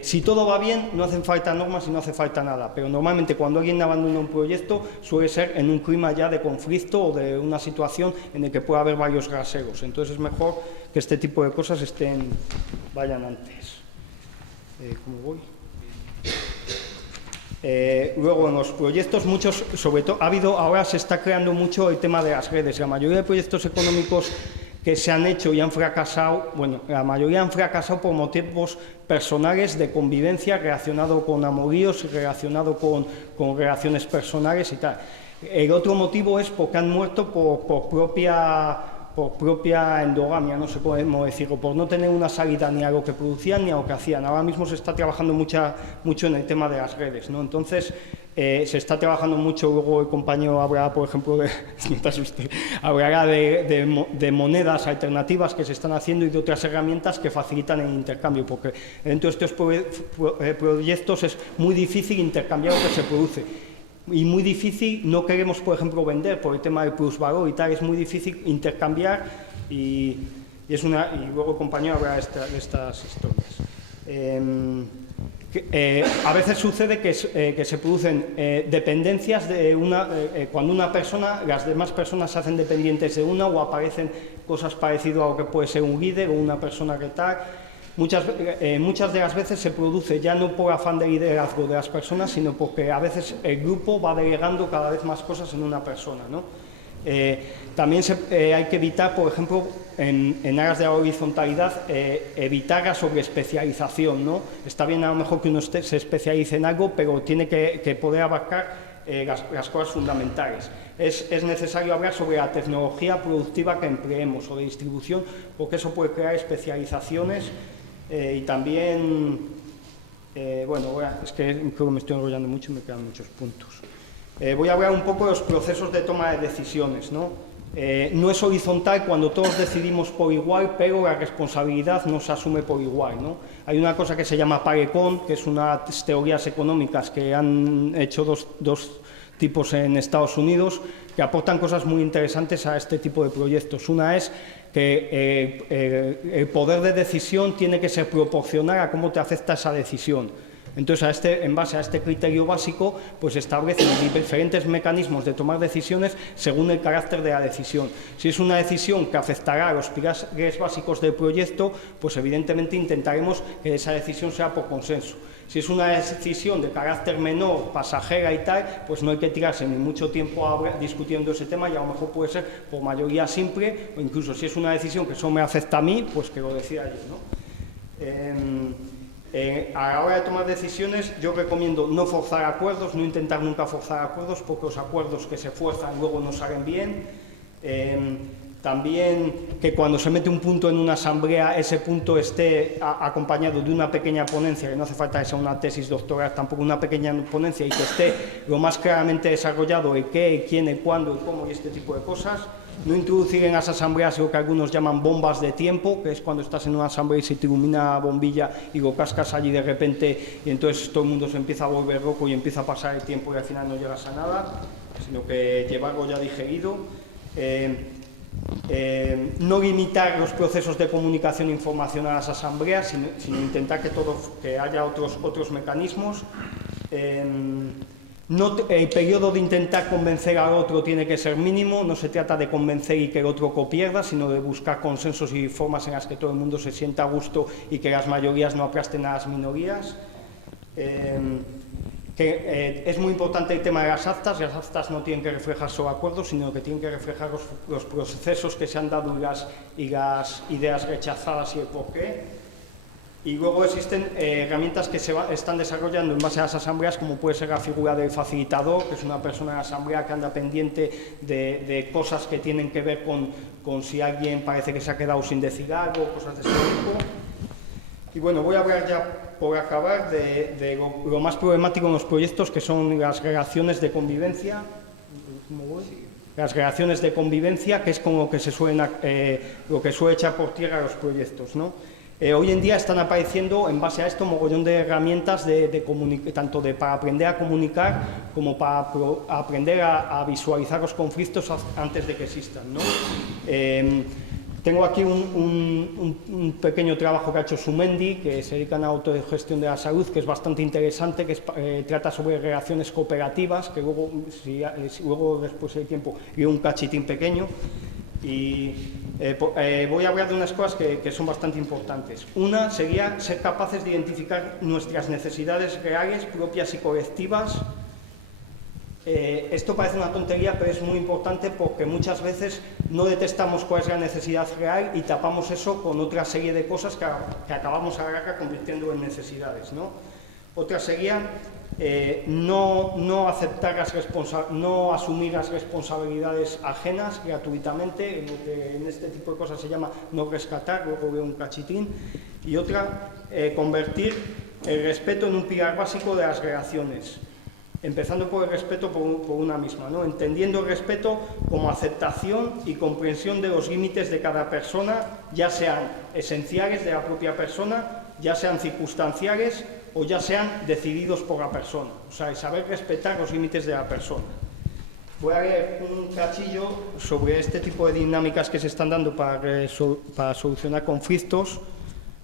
si todo va bien, no hacen falta normas y no hace falta nada, pero normalmente cuando alguien abandona un proyecto suele ser en un clima ya de conflicto o de una situación en la que puede haber varios raseros, entonces es mejor que este tipo de cosas vayan antes. ¿Cómo voy? Luego en los proyectos muchos, sobre todo ahora se está creando mucho el tema de las redes. La mayoría de proyectos económicos que se han hecho y han fracasado, bueno, la mayoría han fracasado por motivos personales de convivencia relacionado con amoríos, relacionado con relaciones personales y tal. El otro motivo es porque han muerto por propia endogamia, no sé cómo decirlo, por no tener una salida ni a lo que producían ni a lo que hacían. Ahora mismo se está trabajando mucho en el tema de las redes, ¿no? Entonces, se está trabajando mucho, luego el compañero hablará, por ejemplo, no te asustes, hablará de monedas alternativas que se están haciendo y de otras herramientas que facilitan el intercambio, porque dentro de estos proyectos es muy difícil intercambiar lo que se produce. Y muy difícil, no queremos, por ejemplo, vender por el tema del plusvalor y tal, es muy difícil intercambiar y luego el compañero habla de estas historias. A veces sucede que se producen dependencias de cuando una persona, las demás personas se hacen dependientes de una o aparecen cosas parecidas a lo que puede ser un líder o una persona que tal. Muchas de las veces se produce ya no por afán de liderazgo de las personas, sino porque a veces el grupo va delegando cada vez más cosas en una persona, ¿no? También hay que evitar, por ejemplo, en aras de la horizontalidad, evitar la sobreespecialización, ¿no? Está bien a lo mejor que uno se especialice en algo, pero tiene que poder abarcar las cosas fundamentales. Es necesario hablar sobre la tecnología productiva que empleemos o de distribución, porque eso puede crear especializaciones y también, bueno, es que creo que me estoy enrollando mucho y me quedan muchos puntos. Voy a hablar un poco de los procesos de toma de decisiones, ¿no? No es horizontal cuando todos decidimos por igual, pero la responsabilidad no se asume por igual, ¿no? Hay una cosa que se llama Pareton, que es unas teorías económicas que han hecho dos tipos en Estados Unidos, que aportan cosas muy interesantes a este tipo de proyectos. Una es que el poder de decisión tiene que ser proporcional a cómo te afecta esa decisión. Entonces, en base a este criterio básico, pues establecen diferentes mecanismos de tomar decisiones según el carácter de la decisión. Si es una decisión que afectará a los pilares básicos del proyecto, pues evidentemente intentaremos que esa decisión sea por consenso. Si es una decisión de carácter menor, pasajera y tal, pues no hay que tirarse ni mucho tiempo discutiendo ese tema y a lo mejor puede ser por mayoría simple, o incluso si es una decisión que solo me afecta a mí, pues que lo decida yo, ¿no? A la hora de tomar decisiones, yo recomiendo no forzar acuerdos, no intentar nunca forzar acuerdos, porque los acuerdos que se fuerzan luego no salen bien. También que cuando se mete un punto en una asamblea, ese punto esté acompañado de una pequeña ponencia, que no hace falta que sea una tesis doctoral, tampoco una pequeña ponencia, y que esté lo más claramente desarrollado el qué, el quién, el cuándo, el cómo y este tipo de cosas. No introducir en las asambleas lo que algunos llaman bombas de tiempo, que es cuando estás en una asamblea y se te ilumina la bombilla y lo cascas allí de repente y entonces todo el mundo se empieza a volver loco y empieza a pasar el tiempo y al final no llegas a nada, sino que llevarlo ya digerido. No limitar los procesos de comunicación e información a las asambleas, sino intentar que haya otros mecanismos. El periodo de intentar convencer al otro tiene que ser mínimo, no se trata de convencer y que el otro copierda, sino de buscar consensos y formas en las que todo el mundo se sienta a gusto y que las mayorías no aplasten a las minorías. Es muy importante el tema de las actas no tienen que reflejar solo acuerdos, sino que tienen que reflejar los procesos que se han dado y las ideas rechazadas y el porqué. Y luego existen herramientas que están desarrollando en base a las asambleas, como puede ser la figura del facilitador, que es una persona en la asamblea que anda pendiente de cosas que tienen que ver con si alguien parece que se ha quedado sin decir algo, cosas de ese tipo. Y bueno, voy a hablar ya, por acabar, de lo más problemático en los proyectos, que son las relaciones de convivencia. Las relaciones de convivencia, que es con lo que suele echar por tierra los proyectos, ¿no? Hoy en día están apareciendo, en base a esto, mogollón de herramientas tanto para aprender a comunicar como para aprender a visualizar los conflictos antes de que existan, ¿no? Tengo aquí un pequeño trabajo que ha hecho Sumendi, que se dedica a la autogestión de la salud, que es bastante interesante, que trata sobre relaciones cooperativas, que luego después del tiempo, dio un cachitín pequeño. Y voy a hablar de unas cosas que son bastante importantes. Una sería ser capaces de identificar nuestras necesidades reales, propias y colectivas. Esto parece una tontería, pero es muy importante porque muchas veces no detectamos cuál es la necesidad real y tapamos eso con otra serie de cosas que acabamos a la larga convirtiendo en necesidades, ¿no? Otra sería no asumir las responsabilidades ajenas gratuitamente, lo que en este tipo de cosas se llama no rescatar, luego veo un cachitín. Y otra, convertir el respeto en un pilar básico de las relaciones, empezando por el respeto por una misma, ¿no? Entendiendo el respeto como aceptación y comprensión de los límites de cada persona, ya sean esenciales de la propia persona, ya sean circunstanciales o ya sean decididos por la persona. O sea, el saber respetar los límites de la persona. Voy a leer un cachillo sobre este tipo de dinámicas que se están dando para solucionar conflictos,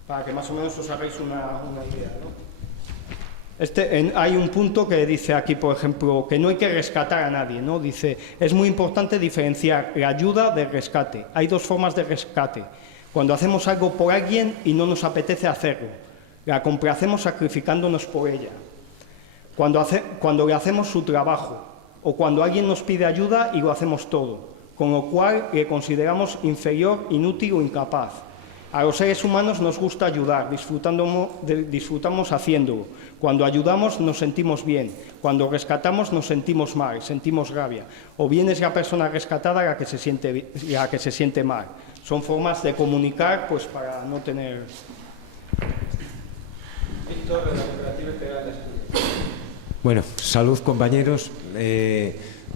para que más o menos os hagáis una idea, ¿no? Hay un punto que dice aquí, por ejemplo, que no hay que rescatar a nadie, ¿no? Dice, es muy importante diferenciar la ayuda del rescate. Hay dos formas de rescate. Cuando hacemos algo por alguien y no nos apetece hacerlo, la complacemos sacrificándonos por ella. Cuando le hacemos su trabajo, o cuando alguien nos pide ayuda y lo hacemos todo, con lo cual le consideramos inferior, inútil o incapaz. A los seres humanos nos gusta ayudar, disfrutamos haciéndolo. Cuando ayudamos nos sentimos bien, cuando rescatamos nos sentimos mal, sentimos rabia. O bien es la persona rescatada la que se siente mal. Son formas de comunicar, pues para no tener... Bueno, salud, compañeros.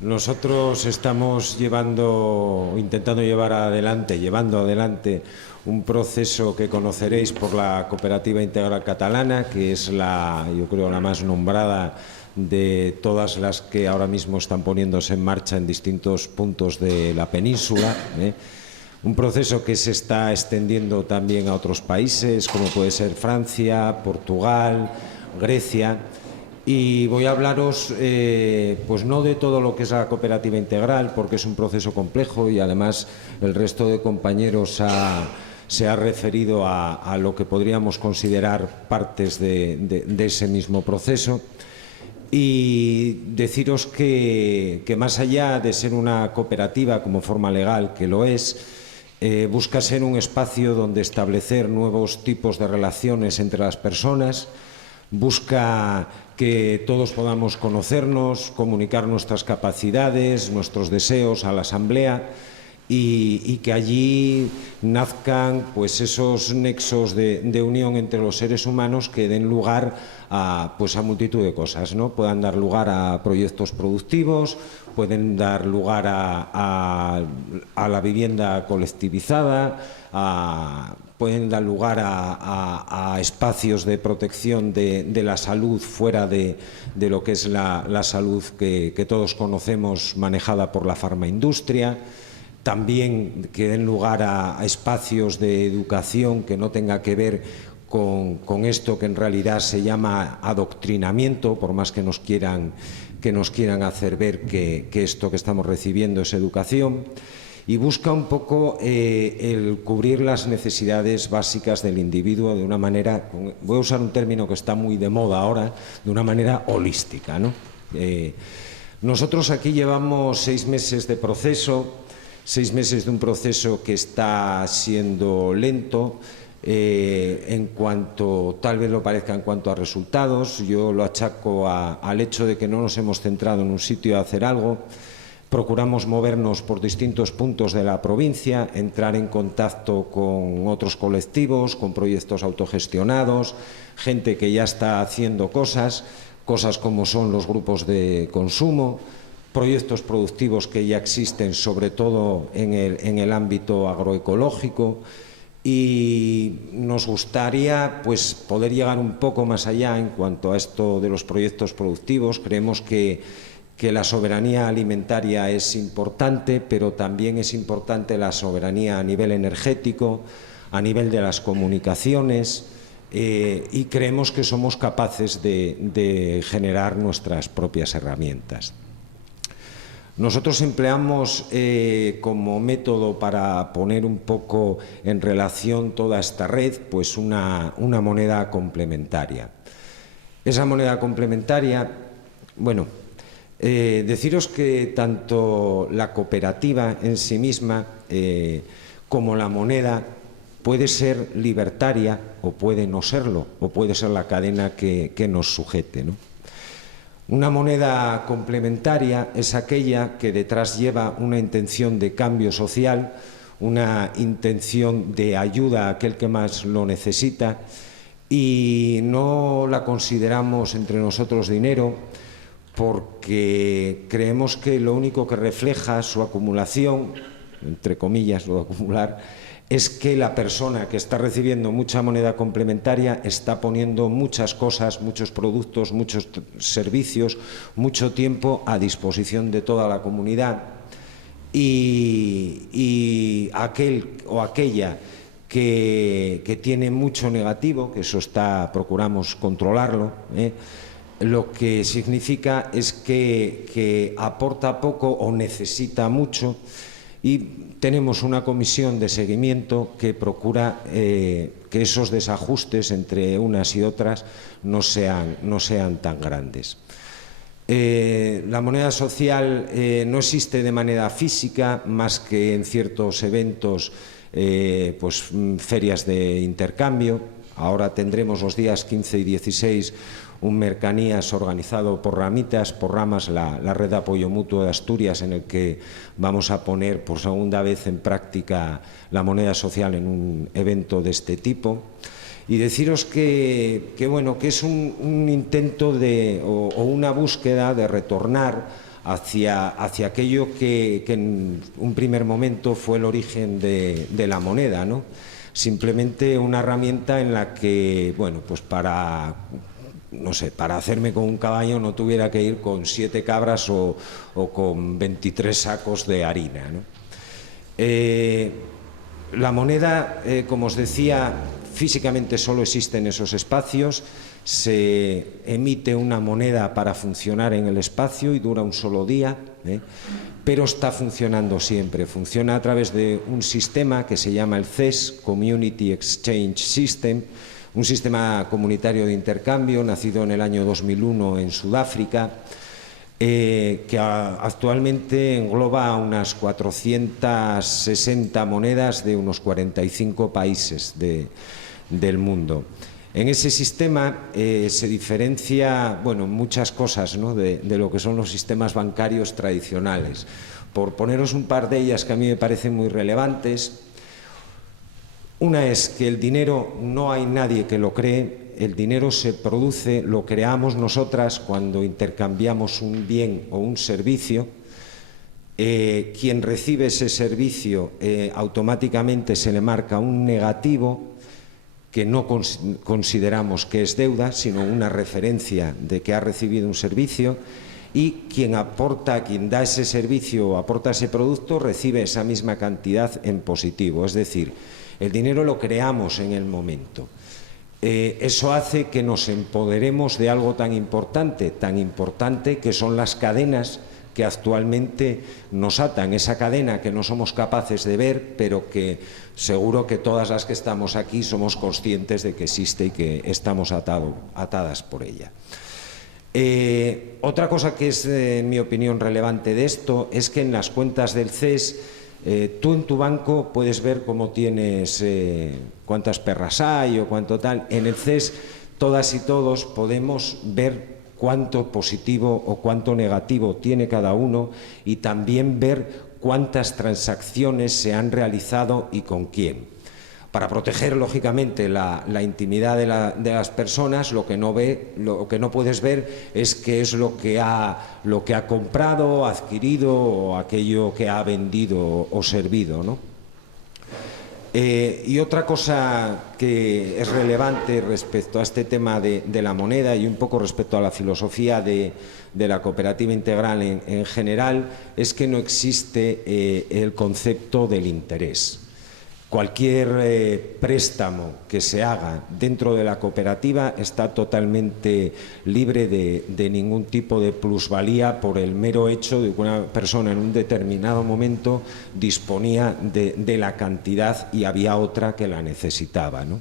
Nosotros estamos intentando llevar adelante un proceso que conoceréis por la Cooperativa Integral Catalana, que es yo creo, la más nombrada de todas las que ahora mismo están poniéndose en marcha en distintos puntos de la península, Un proceso que se está extendiendo también a otros países, como puede ser Francia, Portugal, Grecia. Y voy a hablaros, pues no de todo lo que es la cooperativa integral, porque es un proceso complejo y además el resto de compañeros se ha referido a lo que podríamos considerar partes de ese mismo proceso. Y deciros que más allá de ser una cooperativa como forma legal, que lo es, busca ser un espacio donde establecer nuevos tipos de relaciones entre las personas, busca que todos podamos conocernos, comunicar nuestras capacidades, nuestros deseos a la asamblea y que allí nazcan pues esos nexos de unión entre los seres humanos que den lugar a multitud de cosas, ¿no? Puedan dar lugar a proyectos productivos, pueden dar lugar a la vivienda colectivizada, pueden dar lugar a espacios de protección de la salud fuera de lo que es la salud que todos conocemos, manejada por la farmaindustria. También que den lugar a espacios de educación que no tenga que ver con esto que en realidad se llama adoctrinamiento, por más que nos quieran hacer ver que esto que estamos recibiendo es educación. Y busca un poco el cubrir las necesidades básicas del individuo de una manera, voy a usar un término que está muy de moda ahora, de una manera holística, ¿no? Nosotros aquí llevamos 6 meses de proceso, 6 meses de un proceso que está siendo lento, en cuanto, tal vez lo parezca en cuanto a resultados. Yo lo achaco al hecho de que no nos hemos centrado en un sitio a hacer algo. Procuramos movernos por distintos puntos de la provincia, entrar en contacto con otros colectivos, con proyectos autogestionados, gente que ya está haciendo cosas como son los grupos de consumo, proyectos productivos que ya existen, sobre todo en el ámbito agroecológico. Y nos gustaría pues poder llegar un poco más allá en cuanto a esto de los proyectos productivos. Creemos que la soberanía alimentaria es importante, pero también es importante la soberanía a nivel energético, a nivel de las comunicaciones, y creemos que somos capaces de generar nuestras propias herramientas. Nosotros empleamos como método para poner un poco en relación toda esta red, pues una moneda complementaria. Esa moneda complementaria, bueno, deciros que tanto la cooperativa en sí misma como la moneda puede ser libertaria o puede no serlo, o puede ser la cadena que nos sujete, ¿no? Una moneda complementaria es aquella que detrás lleva una intención de cambio social, una intención de ayuda a aquel que más lo necesita, y no la consideramos entre nosotros dinero porque creemos que lo único que refleja su acumulación, entre comillas lo de acumular, es que la persona que está recibiendo mucha moneda complementaria está poniendo muchas cosas, muchos productos, muchos servicios, mucho tiempo a disposición de toda la comunidad, y aquel o aquella que tiene mucho negativo, que eso procuramos controlarlo, lo que significa es que aporta poco o necesita mucho, y tenemos una comisión de seguimiento que procura que esos desajustes entre unas y otras no sean tan grandes. La moneda social no existe de manera física más que en ciertos eventos, pues ferias de intercambio. Ahora tendremos los días 15 y 16 un Mercanías organizado por ramas, la red de apoyo mutuo de Asturias, en el que vamos a poner por segunda vez en práctica la moneda social en un evento de este tipo. Y deciros que es un intento o una búsqueda de retornar hacia aquello que en un primer momento fue el origen de la moneda, ¿no? Simplemente una herramienta en la que, bueno, pues para hacerme con un caballo no tuviera que ir con 7 cabras o con 23 sacos de harina, ¿no? La moneda, como os decía, físicamente solo existe en esos espacios. Se emite una moneda para funcionar en el espacio y dura un solo día, pero está funcionando siempre. Funciona a través de un sistema que se llama el CES, Community Exchange System, un sistema comunitario de intercambio nacido en el año 2001 en Sudáfrica, que actualmente engloba unas 460 monedas de unos 45 países del mundo. En ese sistema se diferencia, bueno, muchas cosas, ¿no?, de lo que son los sistemas bancarios tradicionales. Por poneros un par de ellas que a mí me parecen muy relevantes. Una es que el dinero no hay nadie que lo cree, el dinero se produce, lo creamos nosotras cuando intercambiamos un bien o un servicio. Quien recibe ese servicio automáticamente se le marca un negativo que no consideramos que es deuda, sino una referencia de que ha recibido un servicio, y quien da ese servicio o aporta ese producto recibe esa misma cantidad en positivo, es decir, el dinero lo creamos en el momento. Eso hace que nos empoderemos de algo tan importante que son las cadenas que actualmente nos atan, esa cadena que no somos capaces de ver, pero que seguro que todas las que estamos aquí somos conscientes de que existe y que estamos atadas por ella. Otra cosa que es, en mi opinión, relevante de esto es que en las cuentas del CES tú en tu banco puedes ver cómo tienes, cuántas perras hay o cuánto tal. En el CES todas y todos podemos ver cuánto positivo o cuánto negativo tiene cada uno, y también ver cuántas transacciones se han realizado y con quién. Para proteger, lógicamente, la intimidad de las personas, lo que no puedes ver es qué es lo que ha comprado, adquirido, o aquello que ha vendido o servido, ¿no? Y otra cosa que es relevante respecto a este tema de la moneda, y un poco respecto a la filosofía de la cooperativa integral en general, es que no existe el concepto del interés. Cualquier préstamo que se haga dentro de la cooperativa está totalmente libre de ningún tipo de plusvalía por el mero hecho de que una persona en un determinado momento disponía de la cantidad y había otra que la necesitaba, ¿no?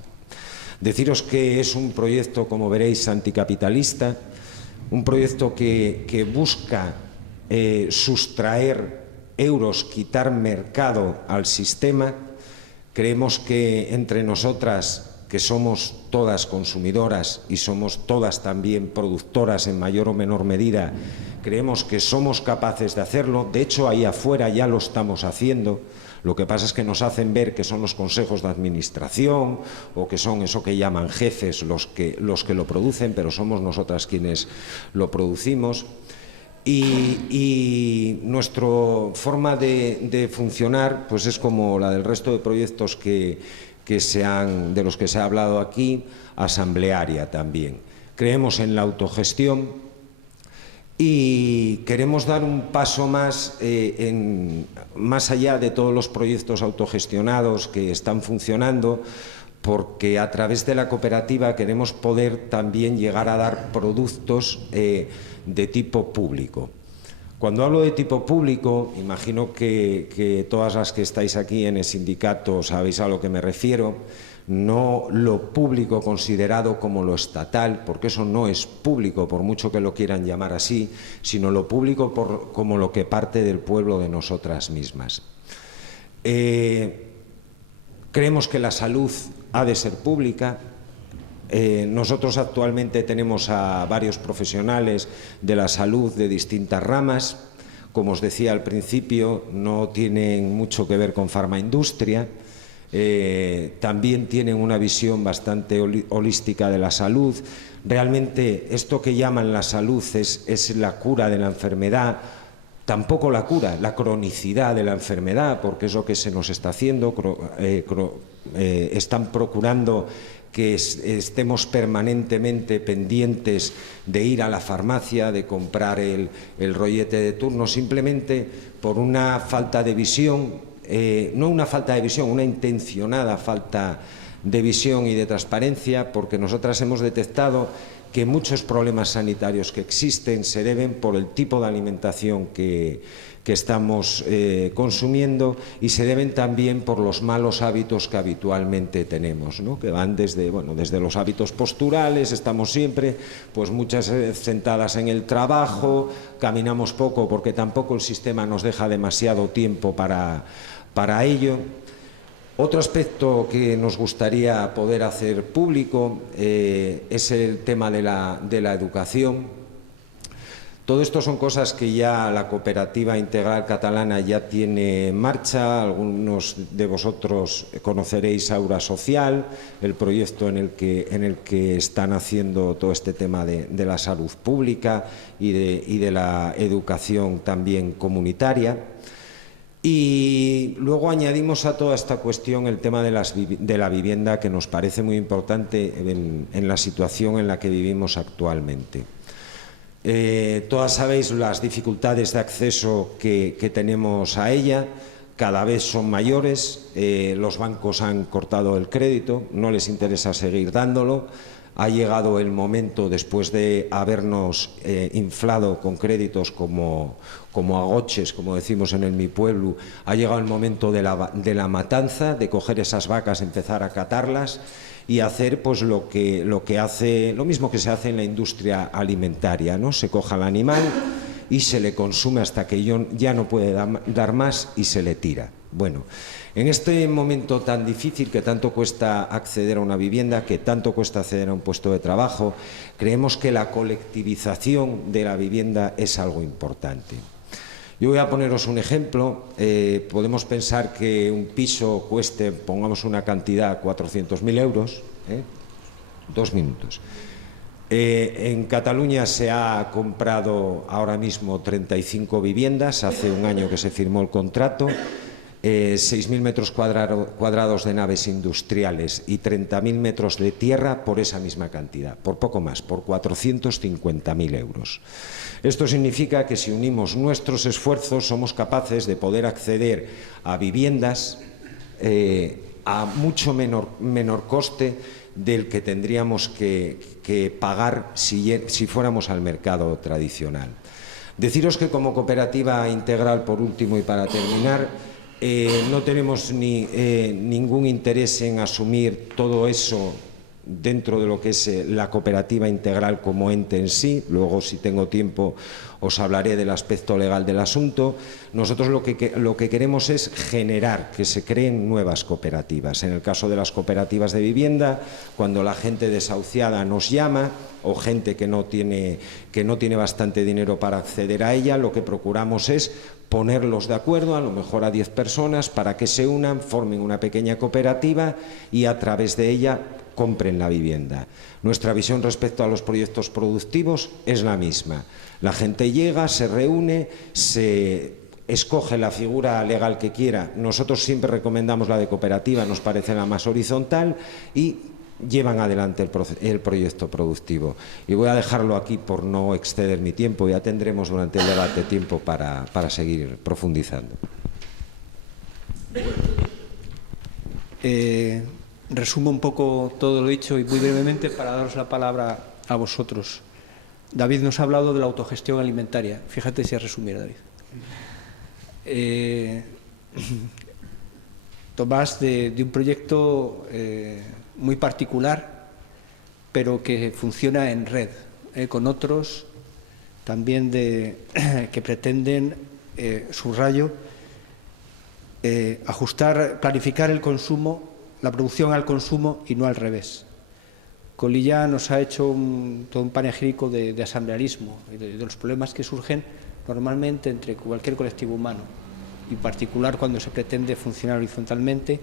Deciros que es un proyecto, como veréis, anticapitalista, un proyecto que busca sustraer euros, quitar mercado al sistema. Creemos que entre nosotras, que somos todas consumidoras y somos todas también productoras en mayor o menor medida, creemos que somos capaces de hacerlo. De hecho, ahí afuera ya lo estamos haciendo. Lo que pasa es que nos hacen ver que son los consejos de administración o que son eso que llaman jefes los que lo producen, pero somos nosotras quienes lo producimos. Y nuestra forma de funcionar pues es como la del resto de proyectos de los que se ha hablado aquí, asamblearia también. Creemos en la autogestión y queremos dar un paso más, más allá de todos los proyectos autogestionados que están funcionando, porque a través de la cooperativa queremos poder también llegar a dar productos de tipo público. Cuando hablo de tipo público, imagino que todas las que estáis aquí en el sindicato sabéis a lo que me refiero, no lo público considerado como lo estatal, porque eso no es público, por mucho que lo quieran llamar así, sino lo público como lo que parte del pueblo de nosotras mismas. Creemos que la salud ha de ser pública. Nosotros actualmente tenemos a varios profesionales de la salud de distintas ramas. Como os decía al principio, no tienen mucho que ver con farmaindustria. También tienen una visión bastante holística de la salud. Realmente esto que llaman la salud es la cura de la enfermedad. Tampoco la cura, la cronicidad de la enfermedad, porque es lo que se nos está haciendo. Están procurando que estemos permanentemente pendientes de ir a la farmacia, de comprar el rollete de turno, simplemente por una falta de visión, no una falta de visión, una intencionada falta de visión y de transparencia, porque nosotras hemos detectado que muchos problemas sanitarios que existen se deben por el tipo de alimentación que estamos consumiendo y se deben también por los malos hábitos que habitualmente tenemos, ¿no? Que van desde los hábitos posturales, estamos siempre pues muchas sentadas en el trabajo, caminamos poco porque tampoco el sistema nos deja demasiado tiempo para ello. Otro aspecto que nos gustaría poder hacer público es el tema de la educación. Todo esto son cosas que ya la Cooperativa Integral Catalana ya tiene en marcha. Algunos de vosotros conoceréis Aura Social, el proyecto en el que están haciendo todo este tema de la salud pública y de la educación también comunitaria. Y luego añadimos a toda esta cuestión el tema de la vivienda, que nos parece muy importante en la situación en la que vivimos actualmente. Todas sabéis las dificultades de acceso que tenemos a ella, cada vez son mayores, los bancos han cortado el crédito, no les interesa seguir dándolo. Ha llegado el momento, después de habernos inflado con créditos como agoches, como decimos en mi pueblo, ha llegado el momento de la matanza, de coger esas vacas, empezar a catarlas y hacer pues lo mismo que se hace en la industria alimentaria, ¿no? Se coja al animal y se le consume hasta que ya no puede dar más y se le tira. Bueno, en este momento tan difícil, que tanto cuesta acceder a una vivienda, que tanto cuesta acceder a un puesto de trabajo, creemos que la colectivización de la vivienda es algo importante. Yo voy a poneros un ejemplo. Podemos pensar que un piso cueste, pongamos una cantidad, 400.000 euros. 2 minutos. En Cataluña se ha comprado ahora mismo 35 viviendas, hace un año que se firmó el contrato, 6.000 metros cuadrados de naves industriales y 30.000 metros de tierra por esa misma cantidad, por poco más, por 450.000 euros. Esto significa que si unimos nuestros esfuerzos somos capaces de poder acceder a viviendas a mucho menor coste del que tendríamos que pagar si fuéramos al mercado tradicional. Deciros que como cooperativa integral, por último y para terminar, no tenemos ningún interés en asumir todo eso dentro de lo que es la cooperativa integral como ente en sí. Luego, si tengo tiempo, os hablaré del aspecto legal del asunto. Nosotros lo que queremos es generar que se creen nuevas cooperativas. En el caso de las cooperativas de vivienda, cuando la gente desahuciada nos llama o gente que no tiene bastante dinero para acceder a ella, lo que procuramos es ponerlos de acuerdo, a lo mejor a 10 personas, para que se unan, formen una pequeña cooperativa y a través de ella compren la vivienda. Nuestra visión respecto a los proyectos productivos es la misma. La gente llega, se reúne, se escoge la figura legal que quiera. Nosotros siempre recomendamos la de cooperativa, nos parece la más horizontal, y llevan adelante el proyecto productivo. Y voy a dejarlo aquí por no exceder mi tiempo. Ya tendremos durante el debate tiempo para seguir profundizando. Resumo un poco todo lo dicho y muy brevemente para daros la palabra a vosotros. David nos ha hablado de la autogestión alimentaria. Fíjate si has resumido, David. Tomás, de un proyecto muy particular, pero que funciona en red, con otros también que pretenden, subrayo, planificar el consumo, la producción al consumo y no al revés. Colilla nos ha hecho todo un panegírico de asamblearismo y de los problemas que surgen normalmente entre cualquier colectivo humano, y en particular cuando se pretende funcionar horizontalmente.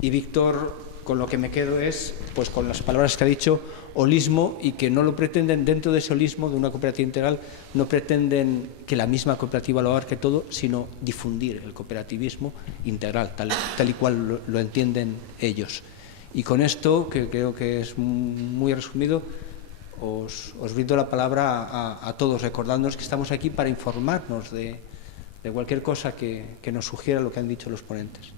Y Víctor, con lo que me quedo es pues con las palabras que ha dicho, holismo, y que no lo pretenden dentro de ese holismo de una cooperativa integral, no pretenden que la misma cooperativa lo abarque todo, sino difundir el cooperativismo integral, tal y cual lo entienden ellos. Y con esto, que creo que es muy resumido, os brindo la palabra a todos, recordándonos que estamos aquí para informarnos de cualquier cosa que nos sugiera lo que han dicho los ponentes.